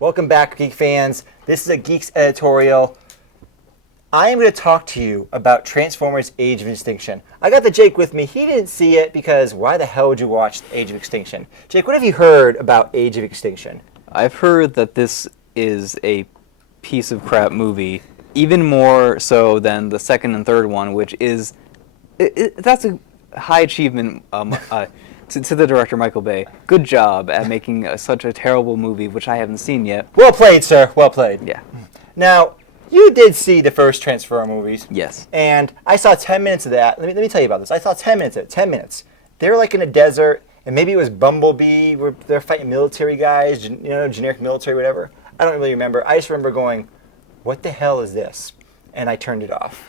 Welcome back, Geek fans. This is a Geeks Editorial. I am going to talk to you about Transformers Age of Extinction. I got the Jake with me. He didn't see it because why the hell would you watch Age of Extinction? Jake, what have you heard about Age of Extinction? I've heard that this is a piece of crap movie, even more so than the second and third one, which is... that's a high achievement to the director, Michael Bay. Good job at making such a terrible movie, which I haven't seen yet. Well played, sir. Well played. Yeah. Now, you did see the first Transformer movies. Yes. And I saw 10 minutes of that. Let me tell you about this. I saw 10 minutes of it. 10 minutes. They were like in a desert, and maybe it was Bumblebee, where they're fighting military guys, generic military, whatever. I don't really remember. I just remember going, what the hell is this? And I turned it off.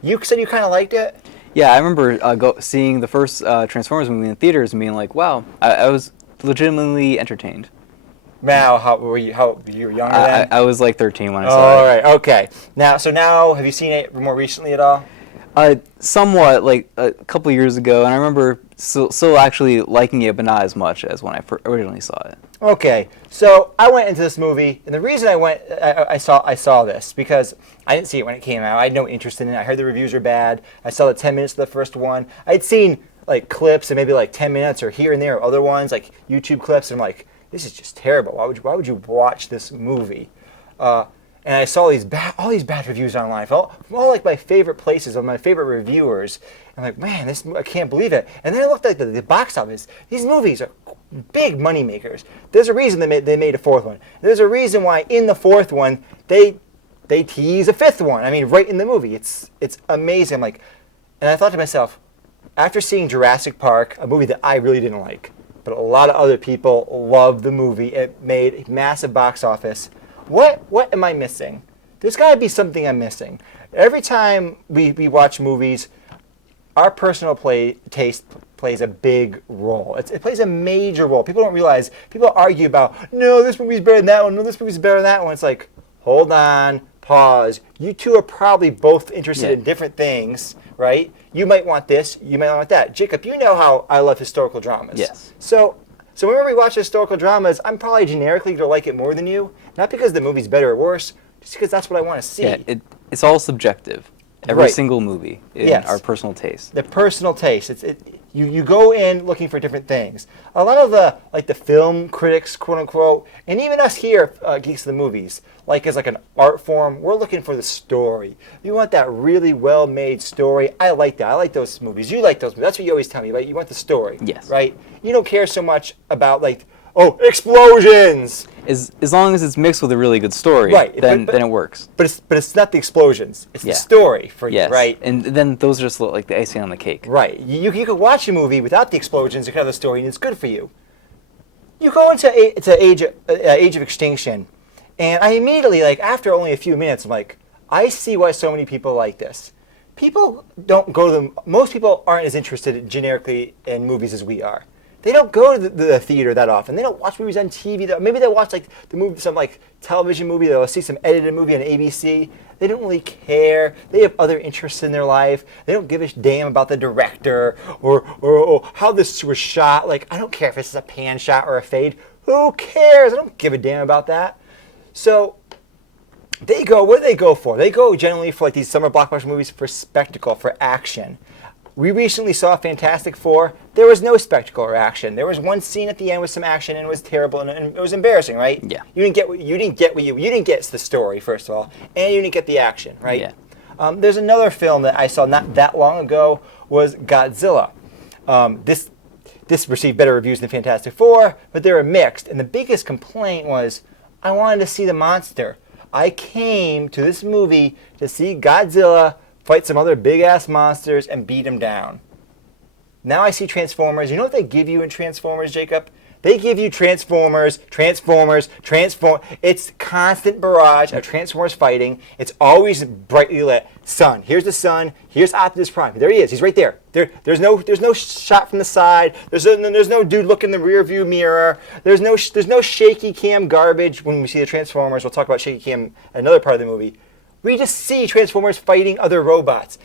You said you kind of liked it? Yeah, I remember seeing the first Transformers movie in theaters and being like, wow, I was legitimately entertained. Now, how were you younger then? I was like 13 when I saw it. All right, okay. Now, have you seen it more recently at all? Somewhat, like a couple years ago, and I remember still actually liking it, but not as much as when I originally saw it. Okay, so I went into this movie, and the reason I saw this because I didn't see it when it came out. I had no interest in it. I heard the reviews were bad. I saw the 10 minutes of the first one. I'd seen like clips and maybe like 10 minutes or here and there other ones like YouTube clips, and I'm like, this is just terrible. Why would you watch this movie? And I saw all these bad reviews online from all like my favorite places of my favorite reviewers. I'm like, man, I can't believe it. And then I looked at the box office. These movies are big money makers. There's a reason they made a fourth one. There's a reason why in the fourth one they tease a fifth one. I mean, right in the movie. It's amazing. I'm like, and I thought to myself, after seeing Jurassic Park, a movie that I really didn't like, but a lot of other people loved the movie. It made a massive box office. What am I missing? There's got to be something I'm missing. Every time we watch movies, our personal taste plays a big role. It plays a major role. People don't realize. People argue about, no, this movie's better than that one. No, this movie's better than that one. It's like, hold on, pause. You two are probably both interested in different things, right? You might want this. You might want that. Jacob, you know how I love historical dramas. Yes. So whenever we watch historical dramas, I'm probably generically going to like it more than you. Not because the movie's better or worse, just because that's what I want to see. Yeah, it's all subjective. Every single movie in our personal taste. The personal taste. You go in looking for different things. A lot of the film critics, quote unquote, and even us here, Geeks of the Movies, as like an art form, we're looking for the story. You want that really well-made story. I like that. I like those movies. You like those movies. That's what you always tell me, right? You want the story. Yes. Right? You don't care so much about explosions. As long as it's mixed with a really good story, right? Then it works. But it's not the explosions. It's the story for you, right? And then those just look like the icing on the cake. Right. You could watch a movie without the explosions. You could have the story, and it's good for you. You go into Age of Extinction, and I immediately, after only a few minutes, I'm like, I see why so many people like this. People don't go to them. Most people aren't as interested generically in movies as we are. They don't go to the theater that often. They don't watch movies on TV. Maybe they'll watch some television movie. They'll see some edited movie on ABC. They don't really care. They have other interests in their life. They don't give a damn about the director or how this was shot. I don't care if it's a pan shot or a fade. Who cares? I don't give a damn about that. So they go. What do they go for? They go generally for these summer blockbuster movies for spectacle, for action. We recently saw Fantastic Four. There was no spectacle or action. There was one scene at the end with some action, and it was terrible, and it was embarrassing, right? Yeah. You didn't get the story, first of all, and you didn't get the action, right? Yeah. There's another film that I saw not that long ago was Godzilla. This received better reviews than Fantastic Four, but they were mixed. And the biggest complaint was, I wanted to see the monster. I came to this movie to see Godzilla fight some other big-ass monsters, and beat them down. Now I see Transformers. You know what they give you in Transformers, Jacob? They give you Transformers. It's constant barrage of Transformers fighting. It's always brightly lit. Sun. Here's the sun. Here's Optimus Prime. There he is. He's right there. There's no shot from the side. There's no dude looking in the rear view mirror. There's no shaky cam garbage when we see the Transformers. We'll talk about shaky cam in another part of the movie. We just see Transformers fighting other robots.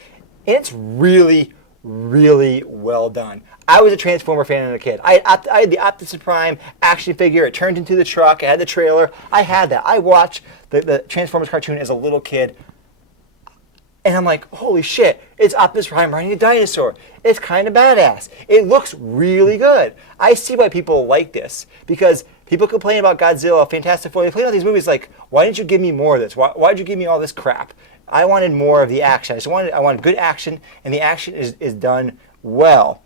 And it's really, really well done. I was a Transformer fan as a kid. I had the Optimus Prime action figure. It turned into the truck. I had the trailer. I had that. I watched the Transformers cartoon as a little kid. And I'm like, holy shit, it's Optimus Prime riding a dinosaur. It's kind of badass. It looks really good. I see why people like this. Because people complain about Godzilla, Fantastic Four. They play all these movies like, why didn't you give me more of this? Why did you give me all this crap? I wanted more of the action. I wanted good action, and the action is done well.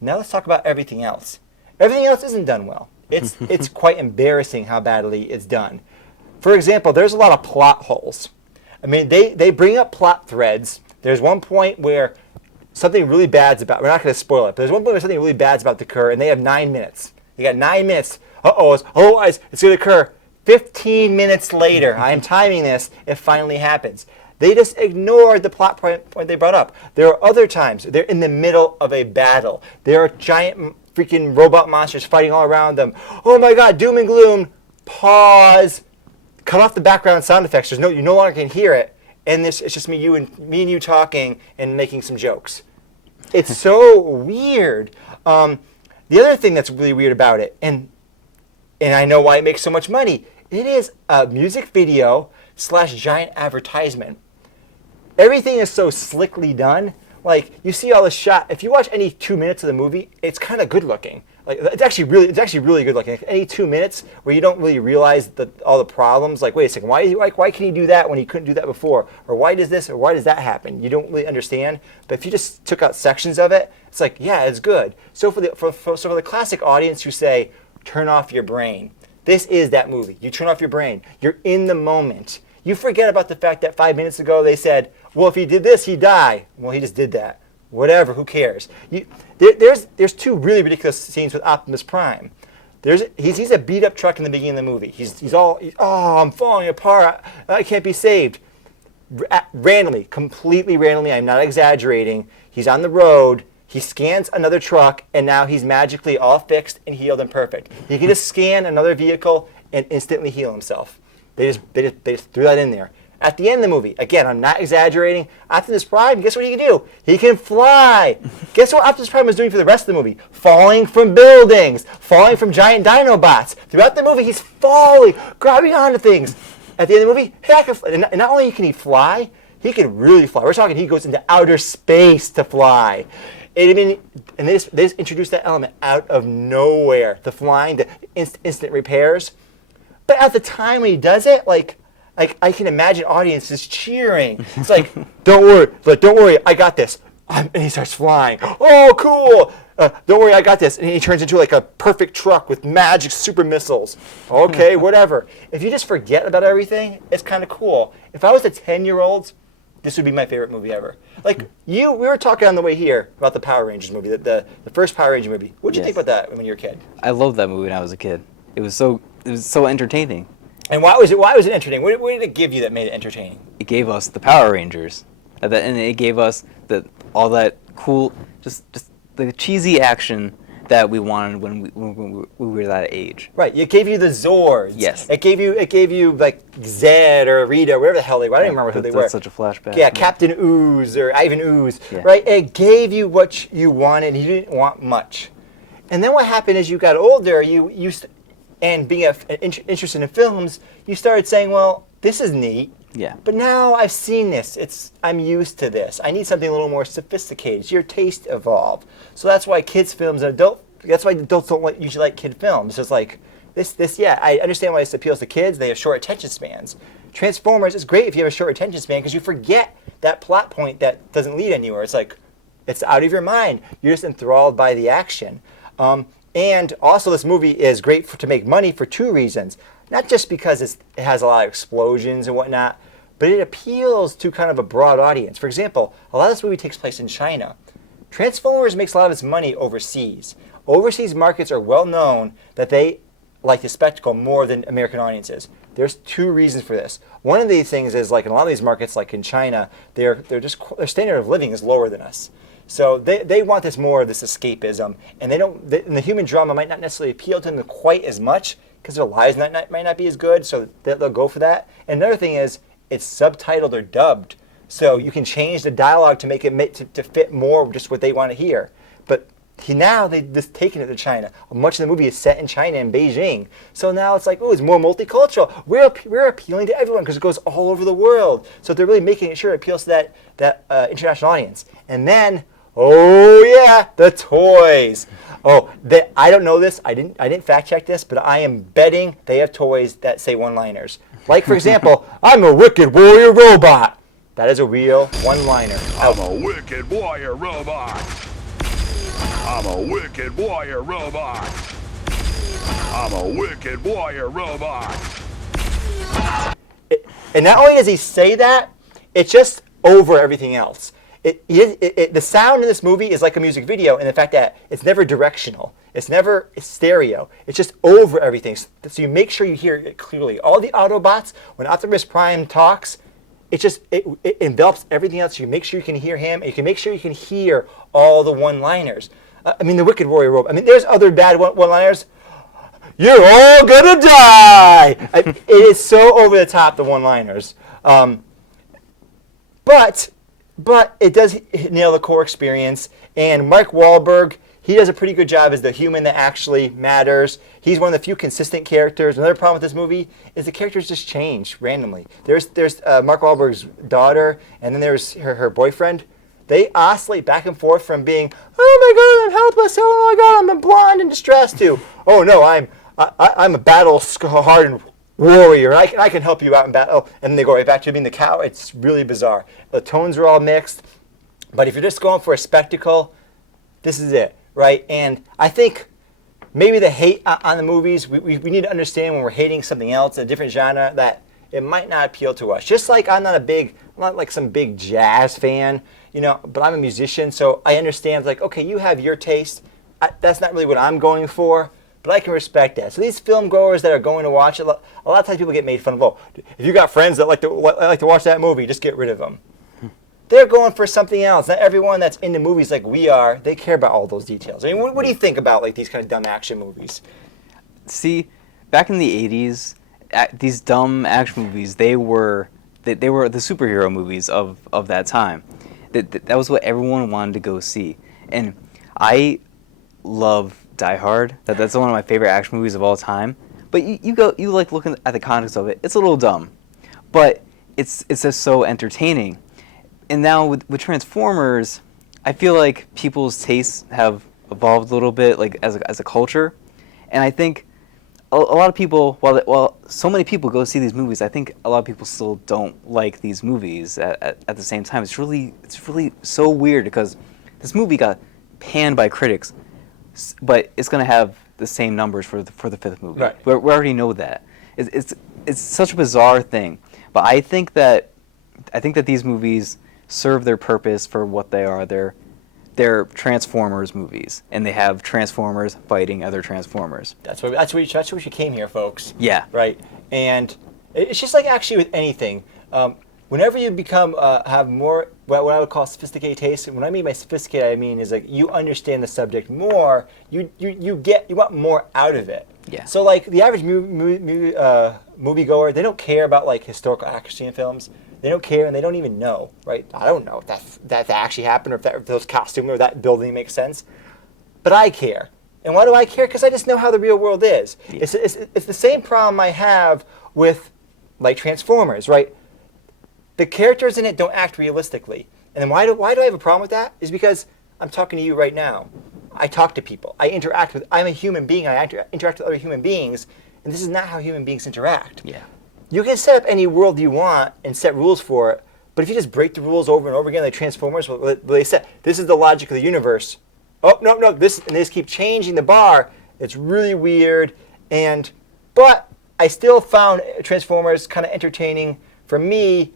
Now let's talk about everything else. Everything else isn't done well. It's quite embarrassing how badly it's done. For example, there's a lot of plot holes. I mean, they bring up plot threads. There's one point where something really bad's about, we're not going to spoil it, but there's one point where something really bad's about to occur, and they have 9 minutes. They got 9 minutes. It's going to occur. 15 minutes later, I am timing this, it finally happens. They just ignored the plot point they brought up. There are other times, they're in the middle of a battle. There are giant freaking robot monsters fighting all around them. Oh my god, doom and gloom. Pause. Cut off the background sound effects. You no longer can hear it. And it's just me and you talking and making some jokes. It's so weird. The other thing that's really weird about it, and I know why it makes so much money, it is a music video / giant advertisement. Everything is so slickly done. Like, you see all the shot. If you watch any 2 minutes of the movie, it's kind of good looking. Like, it's actually really good looking. Like, any 2 minutes where you don't really realize all the problems. Like, wait a second, why can he do that when he couldn't do that before? Or why does this or why does that happen? You don't really understand. But if you just took out sections of it, it's like, yeah, it's good. So for the classic audience who say, turn off your brain, this is that movie. You turn off your brain. You're in the moment. You forget about the fact that 5 minutes ago they said, well, if he did this, he'd die. Well, he just did that. Whatever, who cares? There's two really ridiculous scenes with Optimus Prime. He's a beat up truck in the beginning of the movie. I'm falling apart. I can't be saved. Randomly, completely randomly, I'm not exaggerating. He's on the road. He scans another truck, and now he's magically all fixed and healed and perfect. He can just scan another vehicle and instantly heal himself. They just threw that in there. At the end of the movie, again, I'm not exaggerating, Optimus Prime, guess what he can do? He can fly. Guess what Optimus Prime was doing for the rest of the movie? Falling from buildings, falling from giant Dinobots. Throughout the movie, he's falling, grabbing onto things. At the end of the movie, and not only can he fly, he can really fly. We're talking he goes into outer space to fly. And they just introduced that element out of nowhere. The flying, the instant repairs. But at the time when he does it, like I can imagine audiences cheering. It's like, don't worry, I got this. And he starts flying. Oh, cool. Don't worry, I got this. And he turns into like a perfect truck with magic super missiles. Okay, whatever. If you just forget about everything, it's kind of cool. If I was a 10-year-old, this would be my favorite movie ever. Like we were talking on the way here about the Power Rangers movie, the first Power Ranger movie. What did you think about that when you were a kid? I loved that movie when I was a kid. It was so entertaining. And why was it entertaining? What did it give you that made it entertaining? It gave us the Power Rangers, and it gave us all that cool, just the cheesy action that we wanted when we were that age. Right. It gave you the Zords. Yes. It gave you like Zed or Rita, whatever the hell they were. I don't even remember who they were. That's such a flashback. Yeah, Captain Ooze or Ivan Ooze. Yeah. Right. It gave you what you wanted. You didn't want much. And then what happened as you got older, and being interested in films, you started saying, well, this is neat. Yeah. But now I've seen this. I'm used to this. I need something a little more sophisticated. Your taste evolved. So that's why kids films and that's why adults don't usually like kid films. It's like I understand why this appeals to kids. They have short attention spans. Transformers is great if you have a short attention span because you forget that plot point that doesn't lead anywhere. It's like, it's out of your mind. You're just enthralled by the action. And also this movie is great to make money for two reasons. Not just because it has a lot of explosions and whatnot, but it appeals to kind of a broad audience. For example, a lot of this movie takes place in China. Transformers makes a lot of its money overseas. Overseas markets are well known that they like the spectacle more than American audiences. There's two reasons for this. One of these things is, like in a lot of these markets, like in China, their standard of living is lower than us. So they want this more of this escapism, and and the human drama might not necessarily appeal to them quite as much because their lives might not be as good, so they'll go for that. And another thing is it's subtitled or dubbed. so you can change the dialogue to make it to fit more just what they want to hear. But now they've just taken it to China. Much of the movie is set in China and Beijing. So now it's like, oh, it's more multicultural. We're appealing to everyone because it goes all over the world. So they're really making sure it appeals to that international audience. And then, oh yeah, the toys. Oh, I don't know this. I didn't fact check this, but I am betting they have toys that say one-liners. Like, for example, I'm a wicked warrior robot. That is a real one-liner. I'm a wicked warrior robot. I'm a wicked warrior robot. I'm a wicked warrior robot. And not only does he say that, it's just over everything else. The sound in this movie is like a music video in the fact that it's never directional. It's never stereo. It's just over everything. So you make sure you hear it clearly. All the Autobots, when Optimus Prime talks, it envelops everything else. You make sure you can hear him, and you can make sure you can hear all the one-liners. The Wicked Warrior Robot. There's other bad one-liners. You're all gonna die! It is so over the top, the one-liners. But it does nail the core experience. And Mark Wahlberg, he does a pretty good job as the human that actually matters. He's one of the few consistent characters. Another problem with this movie is the characters just change randomly. There's Mark Wahlberg's daughter, and then there's her boyfriend. They oscillate back and forth from being, oh my God, I'm helpless. Oh my God, I'm blonde and distressed, to, oh no, I'm a battle-hardened warrior. I can help you out in battle. And then they go right back to being the cow. It's really bizarre. The tones are all mixed. But if you're just going for a spectacle, this is it, right? And I think maybe the hate on the movies, we need to understand when we're hating something else, a different genre, that it might not appeal to us. Just like I'm not like some big jazz fan, but I'm a musician, so I understand, like, okay, you have your taste. That's not really what I'm going for, but I can respect that. So these film goers that are going to watch it, a lot of times people get made fun of. Oh, if you got friends that like to watch that movie, just get rid of them. They're going for something else. Not everyone that's into movies like we are, they care about all those details. What do you think about like these kind of dumb action movies? See, back in the 80s, these dumb action movies, they were the superhero movies of that time. That was what everyone wanted to go see. And I love Die Hard. That's one of my favorite action movies of all time. But you like looking at the context of it. It's a little dumb, but it's just so entertaining. And now with Transformers, I feel like people's tastes have evolved a little bit, like as a culture. And I think a lot of people, while so many people go see these movies, I think a lot of people still don't like these movies at the same time. It's really so weird because this movie got panned by critics, but it's going to have the same numbers for the fifth movie. Right. We already know that. It's such a bizarre thing. But I think that these movies serve their purpose for what they are. They're Transformers movies, and they have Transformers fighting other Transformers. That's what you came here, folks. Yeah. Right. And it's just like actually with anything. Whenever you become have more what I would call sophisticated taste, and what I mean by sophisticated, I mean is like you understand the subject more. You want more out of it. Yeah. So like the average moviegoer, they don't care about like historical accuracy in films. They don't care, and they don't even know, right? I don't know if that actually happened, or if those costumes or that building makes sense. But I care. And why do I care? Because I just know how the real world is. Yeah. It's the same problem I have with, like, Transformers, right? The characters in it don't act realistically. And then why do I have a problem with that? Is because I'm talking to you right now. I talk to people. I'm a human being. I interact with other human beings. And this is not how human beings interact. Yeah. You can set up any world you want and set rules for it, but if you just break the rules over and over again, like Transformers, they said, this is the logic of the universe. Oh, no, and they just keep changing the bar. It's really weird. But I still found Transformers kind of entertaining for me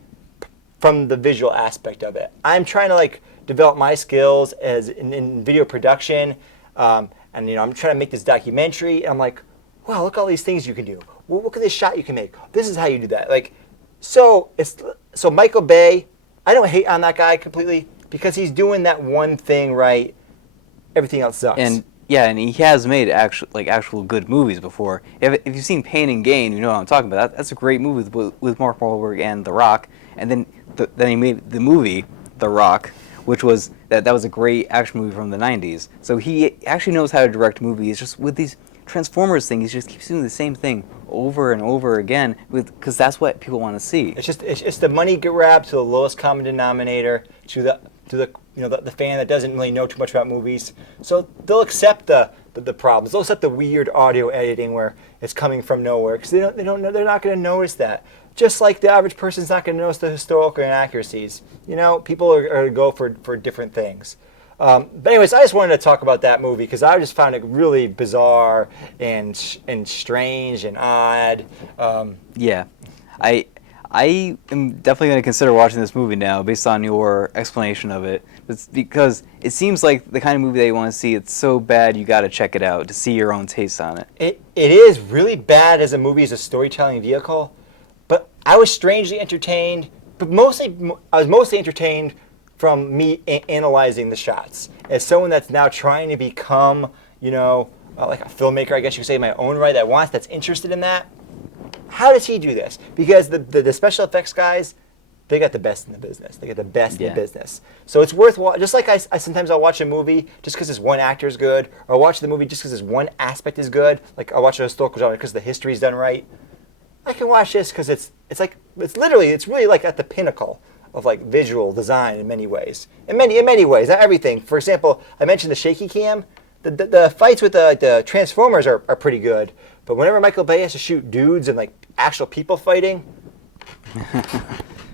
from the visual aspect of it. I'm trying to like develop my skills as in video production, and I'm trying to make this documentary, and I'm like, wow, look at all these things you can do. Well, look at this shot you can make. This is how you do that. So Michael Bay, I don't hate on that guy completely because he's doing that one thing right. Everything else sucks. And he has made actual good movies before. If you've seen Pain and Gain, you know what I'm talking about. That's a great movie with Mark Wahlberg and The Rock. And then then he made the movie The Rock, which was that was a great action movie from the 90s. So he actually knows how to direct movies. Just with these Transformers things, he just keeps doing the same thing over and over again because that's what people want to see. It's the money grab to the lowest common denominator to the fan that doesn't really know too much about movies. So they'll accept the problems. They'll accept the weird audio editing where it's coming from nowhere because they don't know, they're not going to notice that. Just like the average person's not going to notice the historical inaccuracies. People are going to go for different things. But anyways, I just wanted to talk about that movie because I just found it really bizarre and strange and odd. Yeah, I am definitely going to consider watching this movie now based on your explanation of it. It's because it seems like the kind of movie that you want to see. It's so bad you got to check it out to see your own taste on it. It is really bad as a movie, as a storytelling vehicle, but I was strangely entertained. But I was mostly entertained from me analyzing the shots. As someone that's now trying to become, like a filmmaker, I guess you could say, in my own right, that's interested in that. How does he do this? Because the special effects guys, they got the best in the business. They get the best in the business. So it's worth watching. Just like I sometimes I'll watch a movie just because this one actor is good, or I'll watch the movie just because this one aspect is good. Like I'll watch a historical genre because the history's done right. I can watch this because it's really like at the pinnacle of like visual design in many ways. In many ways, not everything. For example, I mentioned the shaky cam. The fights with the Transformers are pretty good, but whenever Michael Bay has to shoot dudes and like actual people fighting,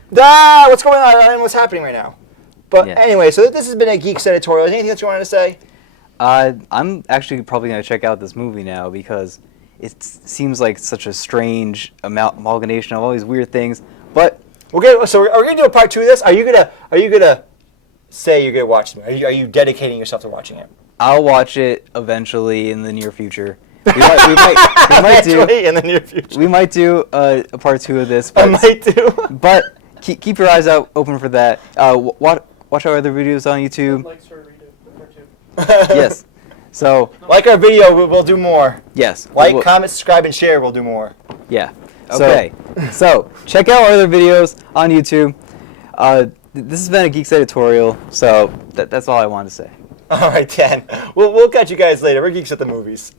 what's going on? I don't know what's happening right now. But anyway, so this has been a Geeks Editorial. Is there anything else you wanted to say? I'm actually probably going to check out this movie now because it seems like such a strange amalgamation of all these weird things. But are we gonna do a part 2 of this? Are you gonna say you're gonna watch it? Are you dedicating yourself to watching it? I'll watch it eventually in the near future. We might do in the near future. We might do a part 2 of this. But, I might do. But keep your eyes open for that. Watch our other videos on YouTube. Like Sir Redo, part 2. Yes. So like our video, we'll do more. Yes. Like, comment, subscribe, and share. We'll do more. Yeah. Okay. So check out our other videos on YouTube. This has been a Geeks Editorial. So that's all I wanted to say. All right, Dan. We'll catch you guys later. We're Geeks at the Movies.